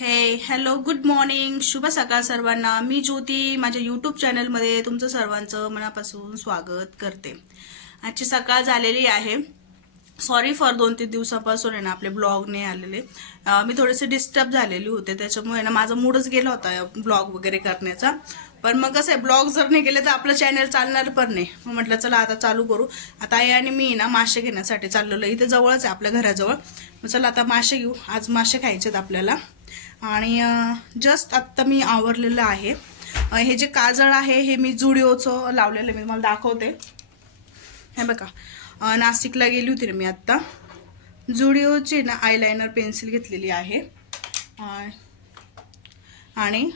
Hello good morning, शुभ सकाळ सर्वांना। मी ज्योती माझ्या यूट्यूब चॅनलमध्ये तुमचं सर्वांचं मनापासून स्वागत करते। आजची सकाळ झालेली आहे। सॉरी फॉर 2-3 दिवसापासून आहे ना आपले ब्लॉग नाही आलेले। मी थोडेसे डिस्टर्ब झालेली होते, त्याच्यामुळे ना माझा मूडच गेला होता ब्लॉग वगैरे करण्याचा। पण मग कसं आहे, ब्लॉग जर नाही गेले तर आपलं चॅनल चालणार पण नाही। मग म्हटलं चला आता चालू करू। आता आई आणि मी ना मासे घेण्यासाठी चाललेलो, इथे जवळच आहे आपल्या घराजवळ। मग चला आता मासे घेऊ, आज मासे खायचेत आपल्याला। आणि जस्ट आता मी आवरलेलं आहे। हे जे काजळ आहे हे मी जुडिओचं लावलेलं, मी तुम्हाला दाखवते। हे बघा, नाशिकला गेली होती मी आता, जुडिओची ना आयलाइनर पेन्सिल घेतलेली आहे आणि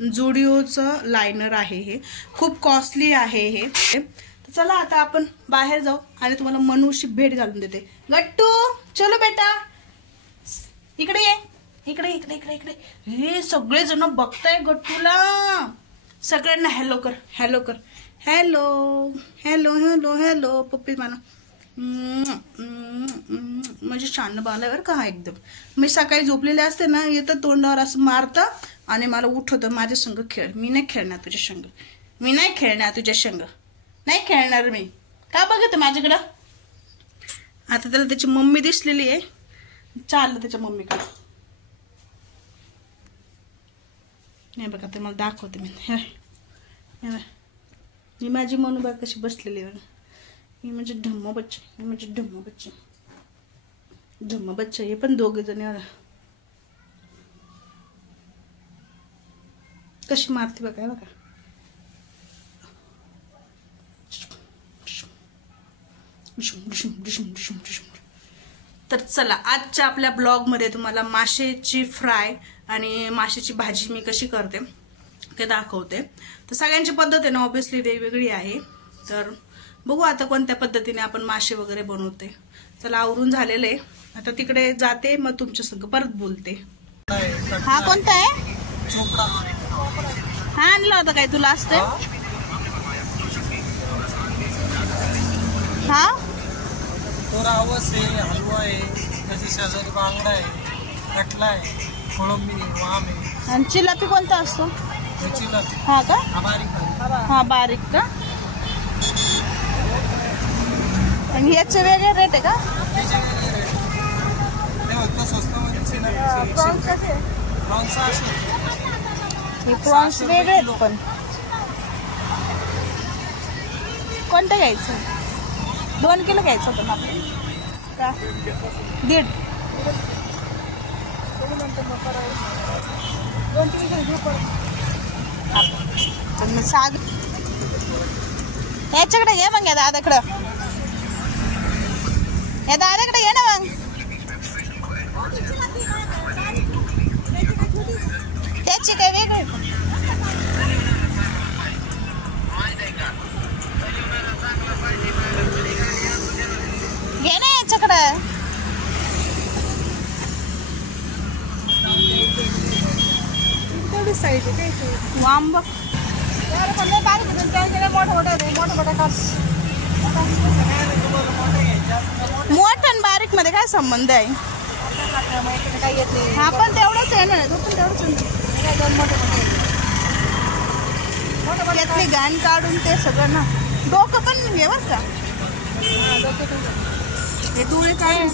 जुडिओचं लायनर आहे। हे खूप कॉस्टली आहे हे। तर चला आता आपण बाहेर जाऊ आणि तुम्हाला मनूशी भेट घालून देते। गट्टू चलो बेटा, इकडे ये, इकडे इकडे इकडे इकडे। हे सगळे जण बघताय गट्टूला। सगळ्यांना हॅलो कर, हॅलो कर, हॅलो हॅलो हॅलो हॅलो। पप्पी माना, म्हणजे शान बाला बरं का हा एकदम। मी सकाळी झोपलेले असते ना, येतं तोंडावर असं मारतं आणि मला उठवतं, माझ्या संग खेळ। मी नाही खेळणार तुझ्या संग, मी नाही खेळणार तुझ्या संग, नाही खेळणार मी। का बघत माझ्याकडं? आता त्याला त्याची मम्मी दिसलेली आहे, चाललं त्याच्या मम्मीकडं। नाही बघा, ते मला दाखवते मी। ही माझी मनू बघ कशी बसलेली आहे। ही म्हणजे ढम्म बच्चे, ही म्हणजे ढम्म बच्चे, ढम्म बच्चे। हे पण दोघे जण कशी मारते बघा, बघा। तर चला आजच्या आपल्या ब्लॉग मध्ये तुम्हाला माशाची फ्राय आणि माशाची भाजी मी कशी करते ते दाखवते। तर सगळ्यांची पद्धत आहे ना ऑब्विसली वेगवेगळी आहे। तर बघू आता कोणत्या पद्धतीने आपण मासे वगैरे बनवते। चला आवरून झालेलं आहे, आता तिकडे जाते, मग तुमच्या संग परत बोलते। हा कोणता आहे? हा आणला होता काय तुला असते? हा रावस आहे, हलवा आहे, त्याची शेजारी बांगडा आहे, कटला आहे, कोळंबी आहे, वाम आहे। आणि चिलापी कोणता असतो? चिलापी हा का? बारीक, हा बारीक का? आणि याचे वेगळे रेट आहे का? प्रॉन्स वेगळे आहेत पण। कोणतं घ्यायचं? 2 किलो घ्यायचं होतं ना का? 1.5 साग याच्याकडे घे मग, या दादाकडं, या दादाकडे घे ना मग। त्याची काय वेगळी घे ना याच्याकडं। वाम बघ, मोठं बारीक मध्ये काय संबंध आहे? हा पण तेवढंच आहे ना, तो पण तेवढंच। त्यातली घाण काढून ते सगळं ना, डोकं पण घे बरं का, हे डोळे काढून।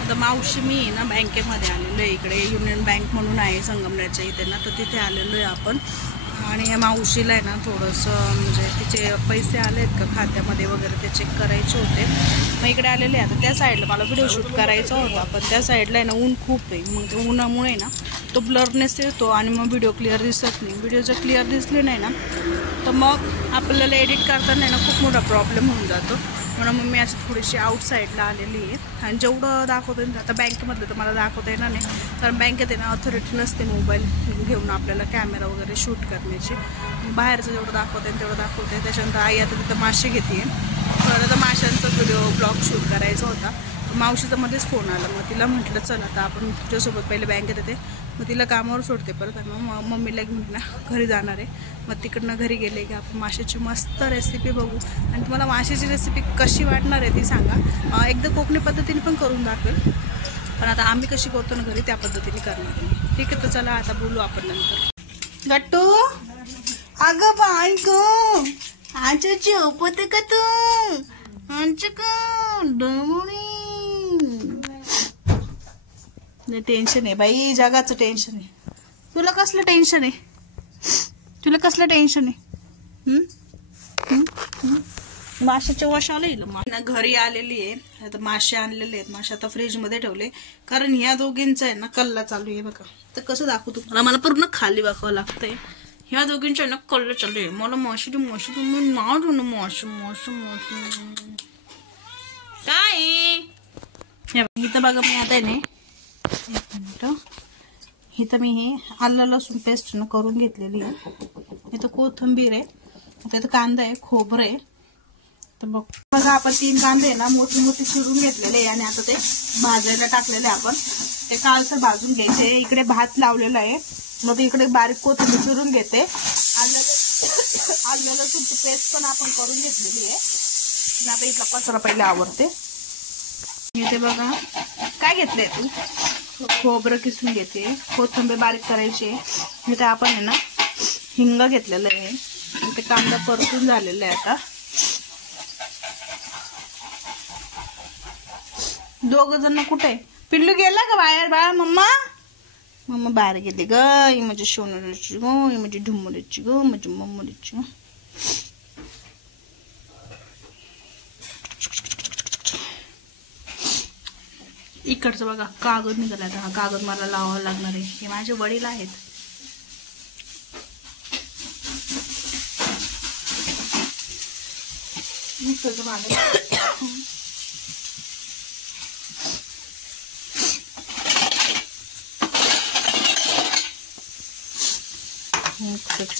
आता मावशी मी ना बँकेमध्ये आलेलो आहे, इकडे युनियन बँक म्हणून आहे संगमनेरच्या इथे ना, तर तिथे आलेलो आहे आपण। आणि या मावशीला आहे ना थोडंसं म्हणजे तिचे पैसे आलेत का खात्यामध्ये वगैरे ते चेक करायचे होते। मग इकडे आलेले आहे। आता त्या साईडला मला व्हिडिओ शूट करायचा होता, पण त्या साईडला आहे ना ऊन खूप आहे। मग ते उन्हामुळे ना तो ब्लरनेस येतो आणि मग व्हिडिओ क्लिअर दिसत नाही। व्हिडिओ जर क्लिअर दिसले नाही ना तर मग आपल्याला एडिट करताना ना खूप मोठा प्रॉब्लेम होऊन जातो। म्हणून मग मी अशी थोडीशी आउटसाईडला आलेली आहे। आणि जेवढं दाखवते आता बँकेमधलं तर मला दाखवता येणार नाही, कारण बँकेत आहे ना ऑथॉरिटी नसते मोबाईल घेऊन आपल्याला कॅमेरा वगैरे शूट करण्याची। बाहेरचं जेवढं दाखवता येईल तेवढं दाखवते। त्याच्यानंतर आई आता तिथं मासे घेते, तर आता माशांचा व्हिडिओ ब्लॉग शूट करायचा होता। मावशीचा मध्येच फोन आला, मग तिला म्हटलं चल आता आपण तुझ्यासोबत पहिले बँकेत येते, मग तिला कामावर सोडते परत, आणि मग मम्मीला घेऊन ना घरी जाणार आहे। मग तिकडनं घरी गेले की आपण माशाची मस्त रेसिपी बघू, आणि तुम्हाला माशाची रेसिपी कशी वाटणार आहे ती सांगा। एकदा कोकणी पद्धतीने पण करून दाखवेल। पण आता आम्ही कशी करतो ना घरी त्या पद्धतीने करणार आहे. ठीक आहे, तर चला आता बोलू आपण नंतर. गट्टू अगं बाई ग आज झोपते का तू? आमचं का टेन्शन आहे बाई, जगाचं टेन्शन आहे. तुला कसलं टेन्शन आहे? तुला कसलं टेन्शन आहे? माशाच्या वशाला घरी आलेली आहे. आता मासे आणलेले आहेत. मासे आता फ्रीज मध्ये ठेवले कारण ह्या दोघींचा आहे ना कल्ला चालू आहे बघा. तर कसं दाखवू तुम्हाला, मला पूर्ण खाली बघावं लागतंय. ह्या दोघींच्या ना कल्ला चालू आहे. मला माशी तुम्ही नाव माशी माशी माशी काय इथं बघा. मी आता आहे ना एक मिनिट, इथं मी हे आलं लसूण पेस्ट करून घेतलेली आहे. इथं कोथिंबीर आहे, इथं कांदा आहे, खोबरं आहे. तर बघा आपण 3 कांदे आहे ना मोठे मोठे चिरून घेतलेले आहे आणि आता ते भाजायला टाकलेले आपण. ते कालसर भाजून घ्यायचे. इकडे भात लावलेला आहे, मग इकडे बारीक कोथिंबीर चिरून घेते. आलं लसूणची पेस्ट पण आपण करून घेतलेली आहे. आता इथला पसारा पहिले आवरते. इथे बघा काय घेतलंय तू, खोबरं किसून घेते, कोथिंबीर बारीक करायची. इथे आपण आहे ना हिंग घेतलेलं आहे. इथे कांदा परतून झालेला आहे. आता दोघ जण कुठे? पिल्लू गेला का बाहेर? बाळा मम्मा मम्मा बाहेर गेली ग. ही म्हणजे सोनूची ग, ही म्हणजे ढुम्मुरीची ग, म्हणजे मम्मुरीची. इकडचं बघा कागद निघाला. हा कागद मला लावावा लागणार आहे. हे माझे वडील आहेत.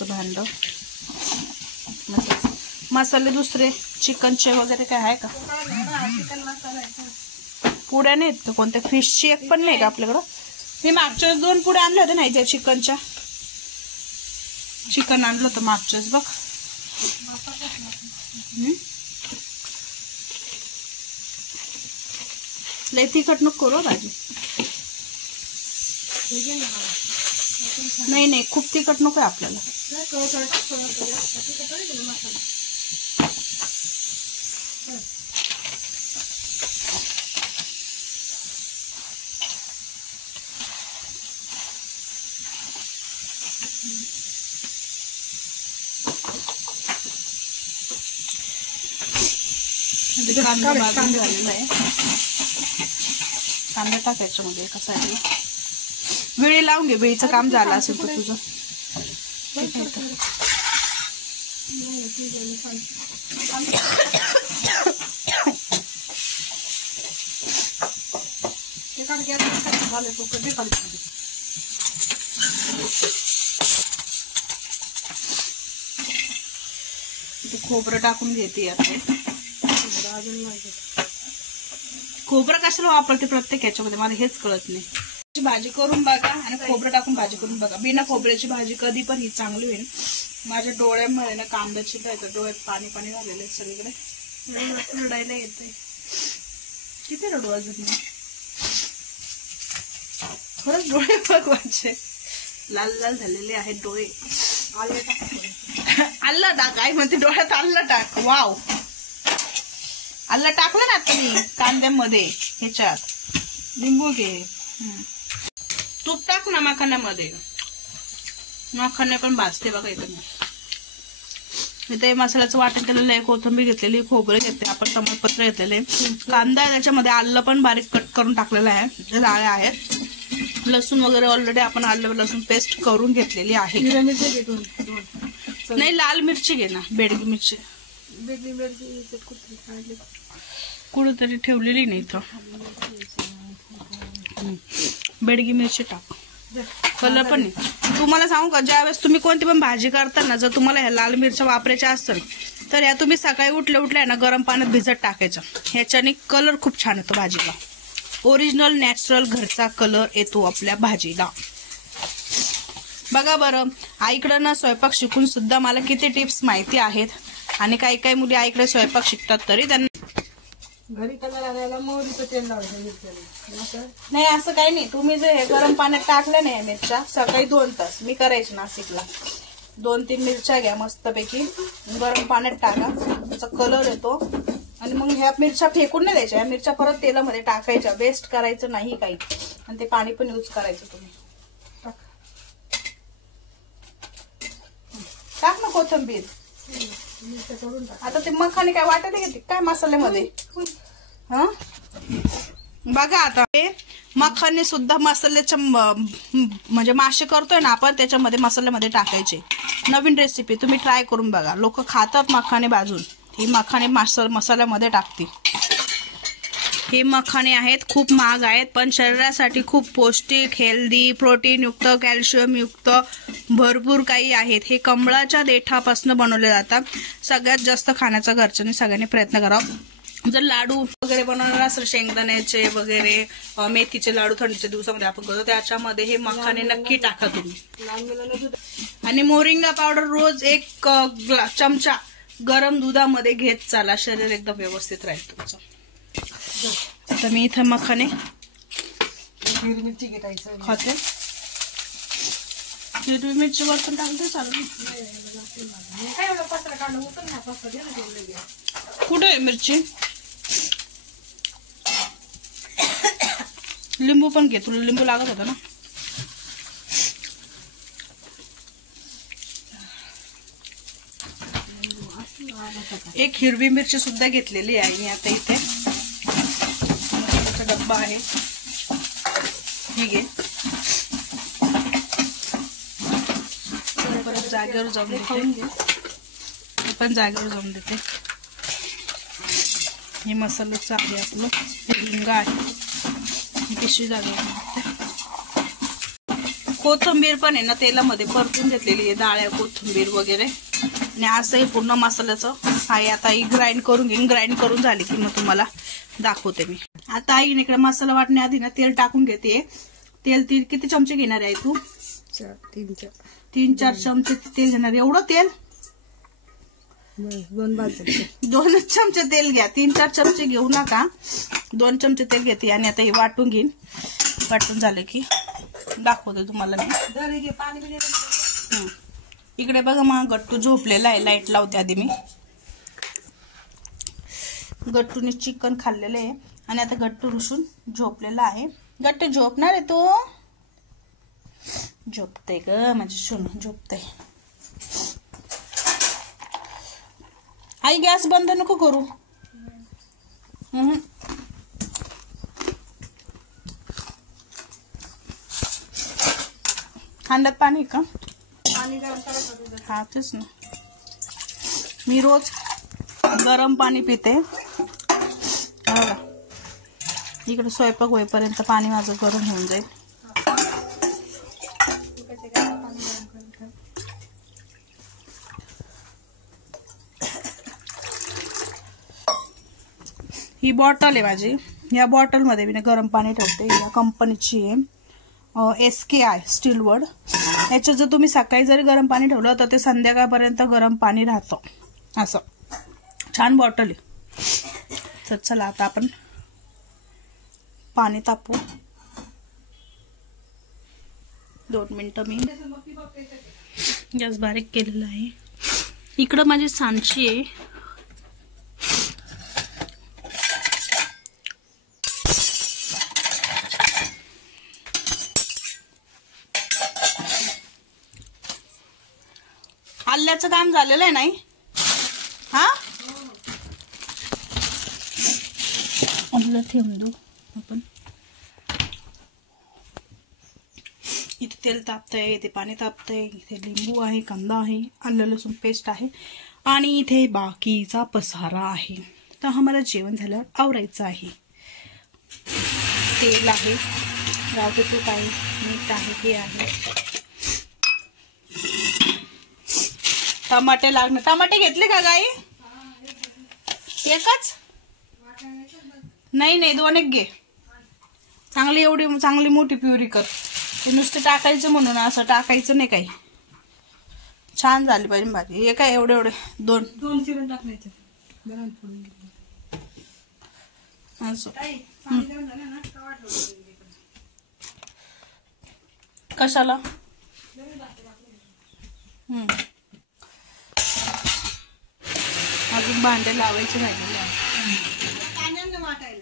भांड मसाले दुसरे चिकनचे वगैरे काय आहे का? पुड्या नाहीत का कोणत्या? फिशची एक पण नाही का आपल्याकडं? मी मागच्या 2 पुड्या आणल्या होत्या नाही त्या चिकनच्या. चिकन आणलं होतं मागच्याच बघ. लय तिखट नको करू भाजी. नाही नाही खूप तिखट नको आपल्याला. कांदा भाजून झालेला आहे. कांदा टाकायचं मध्ये एका साईडला. वेळी लावून घे. वेळीचं काम झालं असेल तर तुझं. खोबरं टाकून घेते आता. खोबरं कशाला वापरते प्रत्येक ह्याच्यामध्ये मला हेच कळत नाही. भाजी करून बघा आणि खोबरं टाकून भाजी करून बघा. बिना खोबऱ्याची भाजी कधी पण ही चांगली होईल. माझ्या डोळ्यामध्ये ना कांद्याची डोळ्यात पाणी पाणी झालेलं आहे सगळीकडे. रडायला येते. किती रडू अजून? खरंच डोळे बघवायचे. लाल लाल झालेले आहेत डोळे. आल्ला टाक. आई म्हणते डोळ्यात आल्ला टाक. वाव, आल्ला टाकलं ना तुम्ही कांद्यामध्ये. ह्याच्यात लिंबू घे, तूप टाक ना मखाण्यामध्ये. मखाने पण भाजते बघा. इथे मसाल्याचं वाटण केलेलं आहे. कोथिंबीर घेतलेली, खोबरं घेतले आपण, तमालपत्र घेतलेले, कांदा त्याच्यामध्ये आलं पण बारीक कट करून टाकलेलं आहे. लाळ्या आहेत. लसूण वगैरे ऑलरेडी आपण आलं लसूण पेस्ट करून घेतलेली आहे. नाही लाल मिरची घे ना. बेडगी मिरची कुठेतरी ठेवलेली नाही इथं. बेडगी मिरची टाक. कलर पण नाही. तुम्हाला सांगू का, ज्यावेळेस तुम्ही कोणती पण भाजी करताना जर तुम्हाला ह्या लाल मिरच्या वापरायच्या असेल तर ह्या तुम्ही सकाळी उठल्या ना गरम पाण्यात भिजत टाकायचं. ह्याच्याने कलर खूप छान येतो भाजीला. ओरिजिनल नॅचरल घरचा कलर येतो आपल्या भाजीला. बघा बरं, आईकडं ना स्वयंपाक शिकून सुद्धा मला किती टिप्स माहिती आहेत. आणि काही काही मुली आईकडे स्वयंपाक शिकतात तरी त्यांना घरी कलर आणायला मोहरीचं तेल लावायचं. नाही असं काही नाही. तुम्ही जे हे गरम पाण्यात टाकल्या नाही मिरच्या सकाळी 2 तास मी करायची नाशिकला. 2-3 मिरच्या घ्या मस्तपैकी गरम पाण्यात टाका, त्याचा कलर येतो. आणि मग ह्या मिरच्या फेकून नाही द्यायच्या, ह्या मिरच्या परत तेलामध्ये टाकायच्या. वेस्ट करायचं नाही काही. आणि ते पाणी पण यूज करायचं तुम्ही. टाक ना कोथिंबीर. आता ते मखाने काय वाटत घेते काय मसाल्यामध्ये. हा बघा आता हे मखाने सुद्धा मसाल्याच्या म्हणजे मासे करतोय ना आपण त्याच्यामध्ये मसाल्यामध्ये टाकायचे. नवीन रेसिपी तुम्ही ट्राय करून बघा. लोक खातात मखाने भाजून, ही मखाने मसाल्यामध्ये टाकतील. हे मखाने आहेत, खूप महाग आहेत पण शरीरासाठी खूप पौष्टिक, हेल्दी, प्रोटीन युक्त, कॅल्शियम युक्त भरपूर काही आहेत. हे कमळाच्या देठापासून बनवले जातात. सगळ्यात जास्त खाण्याचा घरच्यांनी सगळ्यांनी प्रयत्न करावा. जर लाडू वगैरे बनवणार असेल शेंगदाण्याचे वगैरे, मेथीचे लाडू थंडीच्या दिवसामध्ये आपण करतो, त्याच्यामध्ये हे मखाने नक्की टाका तुम्ही. आणि मोरिंगा पावडर रोज 1 चमचा गरम दुधामध्ये घेत चाला, शरीर एकदम व्यवस्थित राहील तुमचं. आता मी इथं मखाने हिरवी मिरची घेतायचं खाते. हिरवी मिरची वरतून टाकते चालू. कुठे आहे मिरची? लिंबू पण घे, तुला लिंबू लागत होता ना. एक हिरवी मिरची सुद्धा घेतलेली आहे मी आता इथे. डब्बा आहे, हे घे. परत जागेवर जाऊन देते, पण जागेवर जाऊन देते. हे मसाल्याचं आहे आपलं, हिंग आहे, पिशवी जागेवर. कोथिंबीर पण आहे ना तेलामध्ये परतून घेतलेली आहे, डाळ्या कोथिंबीर वगैरे. आणि असं हे पूर्ण मसाल्याचं आहे. आता ही ग्राइंड करून घेईन. ग्राइंड करून झाली की मग तुम्हाला दाखवते मी. आता आई इकडे मसाला वाटण्याआधी ना तेल टाकून घेते. तेल किती चमचे घेणार आहे तू? 3-4 चमचे तेल घेणार. एवढं तेल? 2 चमचे तेल घ्या, 3-4 चमचे घेऊ नका. 2 चमचे तेल घेते आणि आता हे वाटून घेईन. वाटून झाले की दाखवते तुम्हाला मी. इकडे बघा मग गट्टू झोपलेला आहे. लाईट लावते आधी मी. गट्टूने चिकन खाल्लेलं आहे आणि आता गट्टू रुसून झोपलेला आहे. गट्टू झोपणार आहे तो? झोपते ग माझी सून, झोपते. आई गॅस बंद नको करू. हांड्यात पाणी का? हा तेच ना. मी रोज गरम पाणी पिते. बघा इकडे स्वयंपाक होईपर्यंत पाणी माझं गरम होऊन जाईल. ही बॉटल आहे माझी. या बॉटल मध्ये मी गरम पाणी ठेवते. या कंपनीची आहे, SKI स्टीलवड. याच्यात जर तुम्ही सकाळी जरी गरम पाणी ठेवलं तर ते संध्याकाळपर्यंत गरम पाणी राहतं. असं छान बॉटल आहे. तर चला आता आपण पाणी तापू. 2 मिनिटं मी गॅस बारीक केलेला आहे. इकडं माझी सांची आहे. आल्याचं काम झालेलं आहे नाही? हा आलं ठेवून देऊ आपण. इथे तेल तापतंय, इथे पाणी तापतंय, इथे लिंबू आहे, कांदा आहे, आलं लसूण पेस्ट आहे आणि इथे बाकीचा पसारा आहे. तर आम्हाला जेवण झाल्यावर आवरायचं आहे. तेल आहे, गावठी तूप आहे, मीठ आहे, हे आहे. टमाटे लागणार. टमाटे घेतले का गाई? एकच? नाही 2 घे. चांगली एवढी चांगली मोठी प्युरी कर. ते नुसतं टाकायचं म्हणून असं टाकायचं नाही काही. छान झाली पाहिजे भाजी. हे काय एवढे 2 चिरून टाकायचे. असं कशाला अजून भांडे लावायचे राहिले.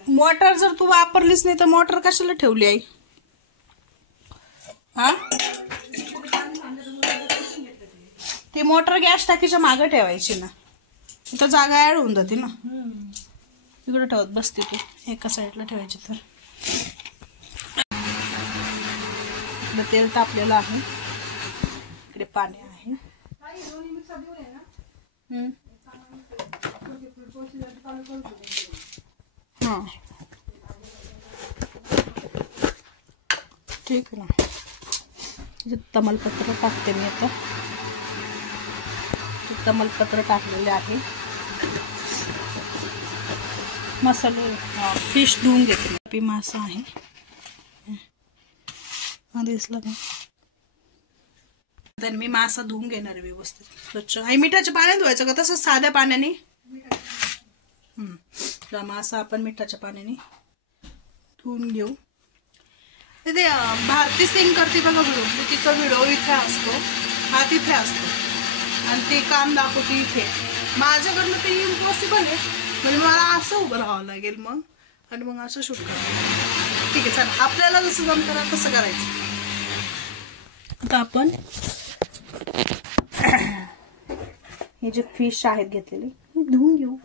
मोटर जर तू वापरलीच नाही तर मोटर कशाला ठेवली आई? हा ती मोटर गॅस टाकीच्या मागे ठेवायची ना, तर जागा ऍड होऊन जाते ना. इकडे ठेवत बसते तू, एका साईडला ठेवायची. तर तेल तापलेलं आहे, इकडे पाणी आहे. हा ठीक आहे ना. तमालपत्र टाकते मी आता. तमालपत्र टाकलेले आहे. मसाले फिश धुवून घेते. मासा आहे दिसला का? तर मी मासा धुवून घेणार आहे व्यवस्थित स्वच्छ. आई मिठाच्या पाण्याने धुवायचं का तसं साध्या पाण्याने? मासा आपण मिठाच्या पाण्याने धुवून घेऊ. ते भारती सिंग करते बघा व्हिडिओ, तिचा व्हिडिओ इथे असतो, हा तिथे असतो आणि ते काम दाखवते इथे. माझ्याकडनं ते इम्पॉसिबल आहे, म्हणजे मला असं उभं राहावं लागेल मग आणि मग असं शूट करावं. ठीक आहे चला, आपल्याला जसं जमतं तसं करायचं. आता आपण हे जे फिश आहेत घेतलेले हे धुवून घेऊ.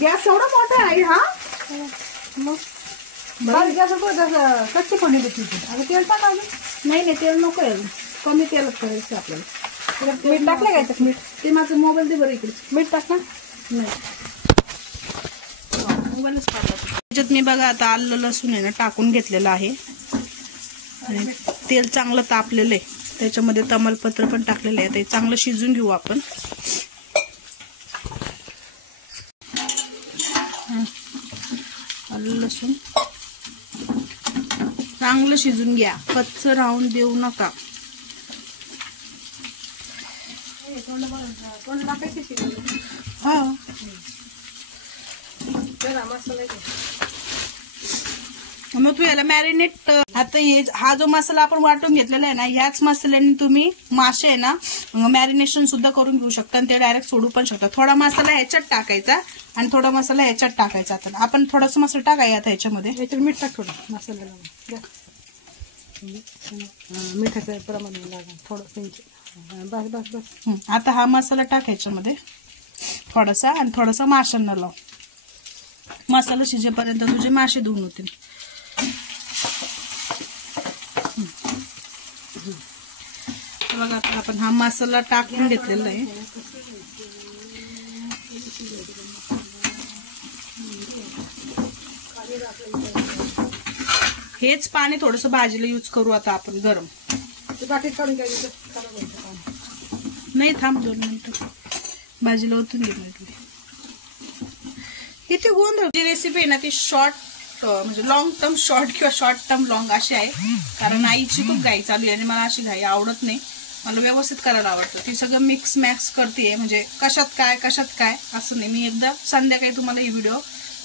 गॅस एवढा मोठा आहे हा. मग कच्ची पाणी देते. अगं तेल टाकावं. नाही तेल नको आहे, कमी तेलच करायचं आपल्याला. मीठ टाकलं काय तर? मीठ ते माझं मोबाईल दे बरं इकडे. मीठ टाक ना. नाही मोबाईलच टाकायचं. त्याच्यात मी बघा आता आलं लसूण आहे ना टाकून घेतलेलं आहे आणि तेल चांगलं तापलेलं आहे. त्याच्यामध्ये तमालपत्र पण टाकलेलं आहे. ते चांगलं शिजून घेऊ आपण. आलं लसूण चांगलं शिजून घ्या, कच्च राहून देऊ नका. हा मग तू याला मॅरिनेट. आता हा जो मसाला आपण वाटून घेतलेला आहे ना, ह्याच मसाल्याने तुम्ही मासे आहे ना मॅरिनेशन सुद्धा करून घेऊ शकता आणि ते डायरेक्ट सोडू पण शकता. थोडा मसाला ह्याच्यात टाकायचा आणि थोडा मसाला ह्याच्यात टाकायचा. आता आपण थोडासा मसाला टाकाय आता ह्याच्यामध्ये. ह्याच्यात मीठ टाक थोडं मसाल्याला. मिठाचं प्रमाण लागेल थोडं. बस बस बस. आता हा मसाला टाकायच्या मध्ये थोडासा आणि थोडासा माशांना लाव. मसाला शिजेपर्यंत तुझे मासे धुवून होतील. बघा आता आपण हा मसाला टाकून घेतलेला आहे. हेच पाणी थोडस भाजीला यूज करू आता आपण गरम. नाही थांब 2 मिनिटं, भाजीला ओतून घे. किती गोंधळ. जी रेसिपी आहे ना ती शॉर्ट म्हणजे लॉंग टर्म शॉर्ट किंवा शॉर्ट टर्म लॉंग अशी आहे. कारण आईची खूप घाई चालू आहे आणि मला अशी घाई आवडत नाही. मला व्यवस्थित करायला आवडतं. ती सगळं मिक्स मॅक्स करते, म्हणजे कशात काय असं नाही. मी एकदा संध्याकाळी तुम्हाला ही व्हिडिओ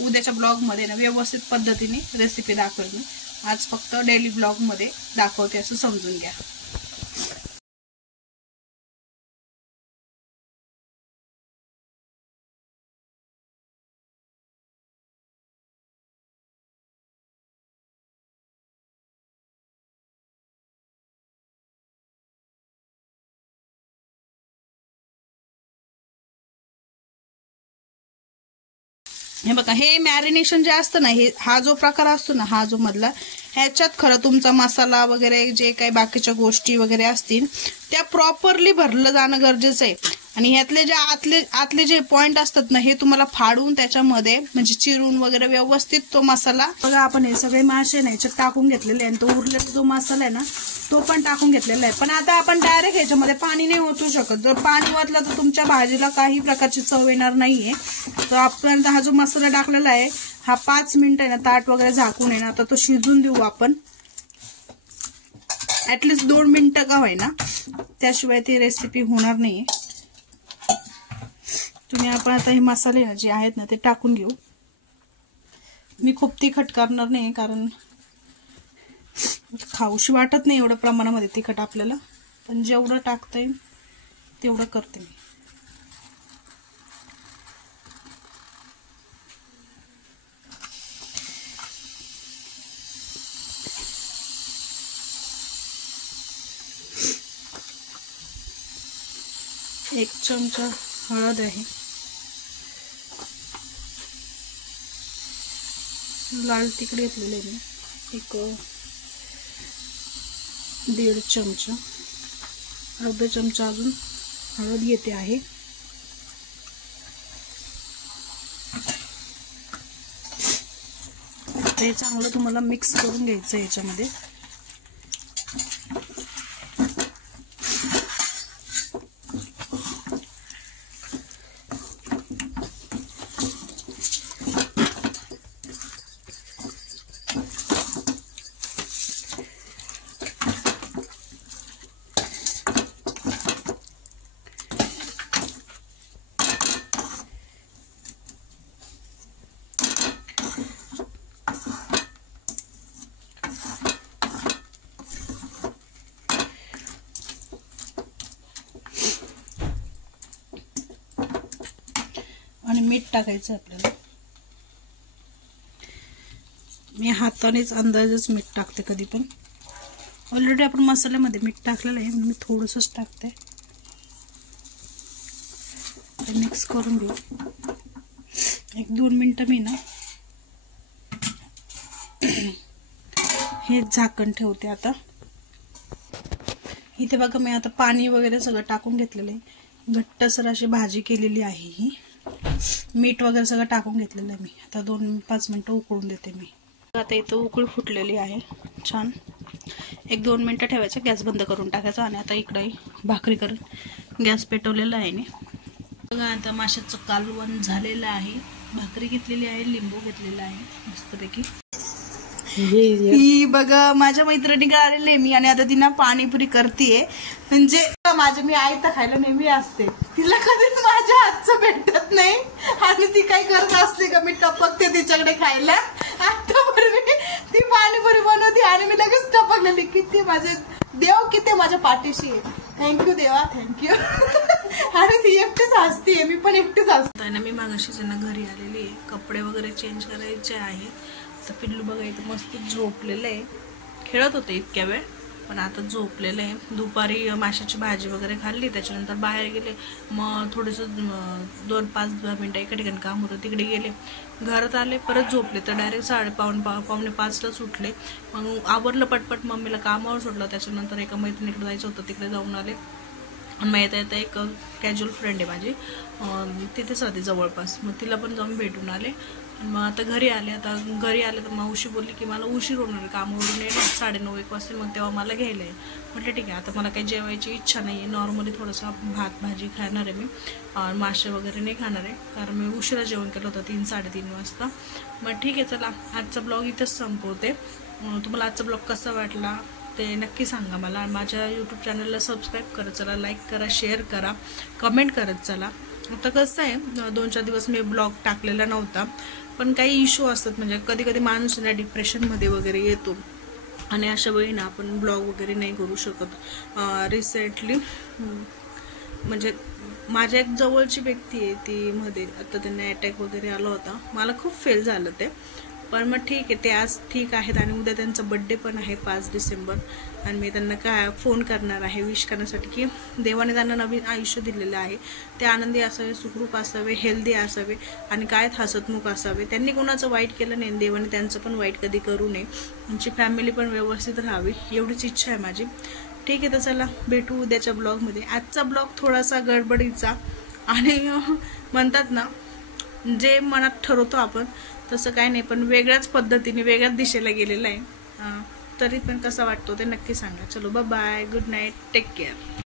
उद्याच्या ब्लॉगमध्ये ना व्यवस्थित पद्धतीने रेसिपी दाखवेल मी. आज फक्त डेली ब्लॉगमध्ये दाखवते असं समजून घ्या. हे बघा, हे मॅरिनेशन जे असतं ना, हा जो प्रकार असतो ना, हा जो मधला, ह्याच्यात खरं तुमचा मसाला वगैरे जे काही बाकीच्या गोष्टी वगैरे असतील त्या प्रॉपरली भरलं जाणं गरजेचं आहे. आणि ह्यातले जे आतले जे पॉइंट असतात ना हे तुम्हाला फाडून त्याच्यामध्ये म्हणजे चिरून वगैरे व्यवस्थित तो मसाला बघा. आपण हे सगळे मासे ना याच्यात टाकून घेतलेले आहे आणि तो उरलेला जो मसाला आहे ना तो पण टाकून घेतलेला आहे. पण आता आपण डायरेक्ट ह्याच्यामध्ये पाणी नाही ओतू शकत. जर पाणी ओतलं तर तुमच्या भाजीला काही प्रकारची चव येणार नाहीये. तर आपण हा जो मसाला टाकलेला आहे हा 5 मिनिटं आहे ना ताट वगैरे झाकून आहे ना आता तो शिजून देऊ आपण. ऍटलिस्ट 2 मिनिटं का होईना, त्याशिवाय ती रेसिपी होणार नाही. तुम्ही आपण आता हे मसाले जे आहेत ना ते टाकून घेऊ. मी खूप तिखट करणार नाही कारण खाऊशी वाटत नाही एवढं प्रमाणामध्ये तिखट आपल्याला, पण जेवढं टाकता येईल तेवढं करते मी. एक चमचा हळद आहे, लाल तिखट घेतलेले आहे मी, एक 1.5 चमचा, अर्धा चमचा अजून हळद घेते आहे. ते चांगलं तुम्हाला मिक्स करून घ्यायचं याच्यामध्ये. आणि मीठ टाकायचं आपल्याला. मी हातानेच अंदाजच मीठ टाकते कधी पण. ऑलरेडी आपण मसाल्यामध्ये मीठ टाकलेलं आहे, मी थोडंसंच टाकते. मिक्स करून घेऊ. 1-2 मिनिटं मी ना हे झाकण ठेवते. आता इथे बघा मी आता पाणी वगैरे सगळं टाकून घेतलेलं आहे. घट्टसर अशी भाजी केलेली आहे ही. मीठ वगैरे सगळं टाकून घेतलेलं आहे मी. आता 2-5 मिनिटं उकळून देते मी. आता इथं उकळी फुटलेली आहे छान. 1-2 मिनिटं ठेवायचं, गॅस बंद करून टाकायचा. आणि आता इकडे भाकरी करून गॅस पेटवलेला आहे. बघा आता माशाचं कालवण झालेलं आहे. भाकरी घेतलेली आहे, लिंबू घेतलेला आहे मस्तपैकी. ही बघा माझ्या मैत्रिणीकडे आलेली आहे मी आणि आता तिला पाणीपुरी करतेय. म्हणजे मी आई तर खायला नेहमी असते, तिला कधीच माझ्या हातचं भेटत नाही आणि ती काय करत असते का मी टपकते तिच्याकडे खायला. आतापर्यंत ती पाणीपुरी बनवते आणि मी लगेच टपकलेली. किती माझे देव किती माझ्या पाठीशी आहे. थँक्यू देवा, थँक्यू. आणि ती एकटीच हसतीये, मी पण एकटीच हसते ना. मी मागाशी त्यांना घरी आलेली आहे, कपडे वगैरे चेंज करायचे आहे. तर पिल्लू बघा इथं मस्त झोपलेलं आहे. खेळत होते इतक्या वेळ पण आता झोपलेलं आहे. दुपारी माशाची भाजी वगैरे खाल्ली, त्याच्यानंतर बाहेर गेले. मग थोडंसं 2-5 मिनिटं एका ठिकाणी काम होतं तिकडे गेले. घरात आले परत झोपले. तर डायरेक्ट 4:45-5:45ला उठले. मग आवरलं पटपट, मम्मीला कामावर सोडलं. त्याच्यानंतर एका मैत्रिणीकडे जायचं होतं, तिकडे जाऊन आले. आणि मग येता एक कॅज्युअल फ्रेंड आहे माझी, तिथेच राहते जवळपास. मग तिला पण जाऊन भेटून आले. मग आता घरी आले. आता घरी आले तर मावशी बोलली की मला उशीर होणार आहे, कामावरून येईल 9:30-1 वाजता, मग तेव्हा मला घ्यायला आहे. म्हटलं ठीक आहे. आता मला काही जेवायची इच्छा नाही आहे, नॉर्मली थोडंसं भात भाजी खाणार आहे मी, मासे वगैरे नाही खाणार आहे कारण मी उशिरा जेवण केलं होतं 3-3:30 वाजता. मग ठीक आहे चला, आजचा ब्लॉग इथंच संपवते. तुम्हाला आजचा ब्लॉग कसा वाटला ते नक्की सांगा मला. माझ्या यूट्यूब चॅनलला सबस्क्राईब करत चला, लाईक करा, शेअर करा, कमेंट करत चला. आता कसं आहे 2-4 दिवस मी ब्लॉग टाकलेला नव्हता, पण काही इश्यू असतात. म्हणजे कधी कधी माणूस ना डिप्रेशनमध्ये वगैरे येतो आणि अशा वेळी ना आपण ब्लॉग वगैरे नाही करू शकत. रिसेंटली म्हणजे माझ्या एक जवळची व्यक्ती आहे, ती मध्ये आता त्यांना अटॅक वगैरे आला होता. मला खूप फेल झालं ते, पण मग ठीक आहे, ते आज ठीक आहेत. आणि उद्या त्यांचा बड्डे पण आहे 5 डिसेंबर. आणि मी त्यांना काय फोन करणार आहे विश करण्यासाठी की देवाने त्यांना नवीन आयुष्य दिलेलं आहे, ते आनंदी असावे, सुखरूप असावे, हेल्दी असावे आणि काय हसतमुख असावे. त्यांनी कोणाचं वाईट केलं नाही, देवाने त्यांचं पण वाईट कधी करू नये. त्यांची फॅमिली पण व्यवस्थित राहावी एवढीच इच्छा आहे माझी. ठीक आहे, तर चला भेटू उद्याच्या ब्लॉगमध्ये. आजचा ब्लॉग थोडासा गडबडीचा आणि म्हणतात ना जे मनात ठरवतो आपण तसं काय नाही, पण वेगळ्याच पद्धतीने वेगळ्याच दिशेला गेलेला आहे. तरी पण कसा वाटतो ते नक्की सांगा. चलो bye bye, good night, take care.